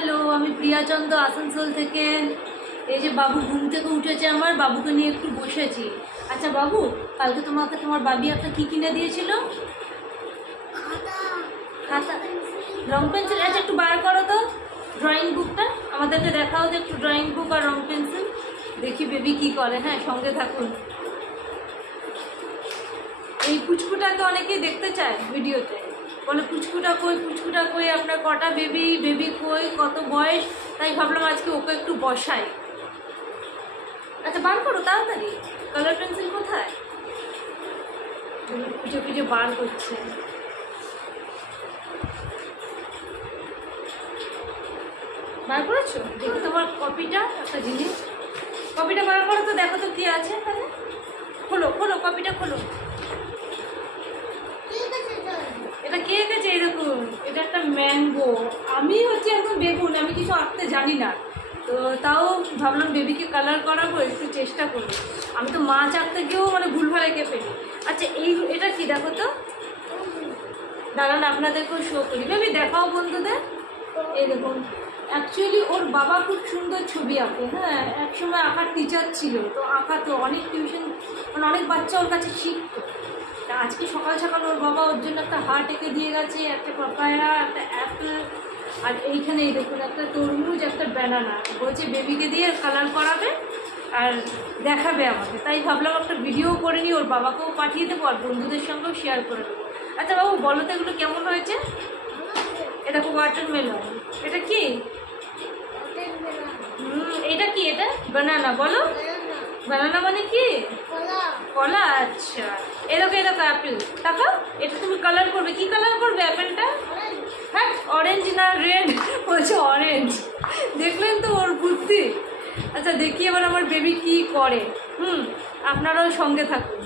Hello, আমি প্রিয়াচন্দ্র আসানসোল থেকে। এই যে বাবু ঘুম থেকে উঠেছে, আমার বাবুকে নিয়ে একটু বসেছি। আচ্ছা বাবু, কালকে তোমাকে তোমার বাবি একটা কী কিনে দিয়েছিল? খাতা, রং পেন্সিল। আচ্ছা একটু বার করো তো ড্রয়িং বুকটা, আমাদেরকে দেখাও যে একটু ড্রয়িং বুক আর রং পেন্সিল। দেখি বেবি কি করে। হ্যাঁ, সঙ্গে থাকুন। এই পুচকুটাকে অনেকেই দেখতে চায় ভিডিওতে, বলে পুচকুটা কই, পুচকুটা কই, আপনার কটা বেবি, বেবি কই, কত বয়স। তাই ভাবলাম আজকে ওকে একটু বসাই। আচ্ছা বার করো তাড়াতাড়ি, কালার পেন্সিল কোথায়? খুঁজে খুঁজে বার করছে। বার করেছো? দেখো তোমার কপিটা, একটা জিনিস। কপিটা বার করো তো, দেখো তো কি আছে এখানে। খোলো খোলো, কপিটা খোলো। এটা কে এঁকেছে? এই দেখুন, এটা একটা ম্যাঙ্গো। আমি হচ্ছে একদম বেগুন, আমি কিছু আঁকতে জানি না, তো তাও ভাবলাম বেবিকে কালার করাবো, একটু চেষ্টা করি। আমি তো মাছ আঁকতে গিয়েও মানে ভুলভাল এঁকে ফেলি। আচ্ছা এটা কি দেখো তো, দাঁড়ান আপনাদেরকেও শো করি। বেবি দেখাও বন্ধুদের। এই দেখুন, অ্যাকচুয়ালি ওর বাবা খুব সুন্দর ছবি আঁকে। হ্যাঁ, একসময় আঁকার টিচার ছিল, তো আঁকাতো, অনেক টিউশন, মানে অনেক বাচ্চা ওর কাছে শিখতো। তা আজকে সকাল সকাল ওর বাবা ওর জন্য একটা হার্ট এঁকে দিয়ে গেছে, একটা পাপায়া, একটা অ্যাপেল, আর এইখানে এই দেখুন একটা তরমুজ, একটা ব্যানানা। বলছে বেবিকে দিয়ে কালার করাবে আর দেখাবে আমাকে। তাই ভাবলাম একটা ভিডিও করে নিই, ওর বাবাকেও পাঠিয়ে দেবো আর বন্ধুদের সঙ্গেও শেয়ার করে দেবো। আচ্ছা বাবু বলো তো এগুলো কেমন হয়েছে? এটা খুব ওয়াটারমেলন। এটা কি? এটা কি? এটা বানানা। বলো বানানা মানে কি? কলা। আচ্ছা এরকম এরকম অ্যাপেল। তাকাও, এটা তুমি কালার করবে। কি কালার করবে অ্যাপেলটা? হ্যাঁ, অরেঞ্জ না রেড? বলছে অরেঞ্জ। দেখলেন তো ওর বুদ্ধি। আচ্ছা দেখি এবার আমার বেবি কি করে। আপনারাও সঙ্গে থাকুন।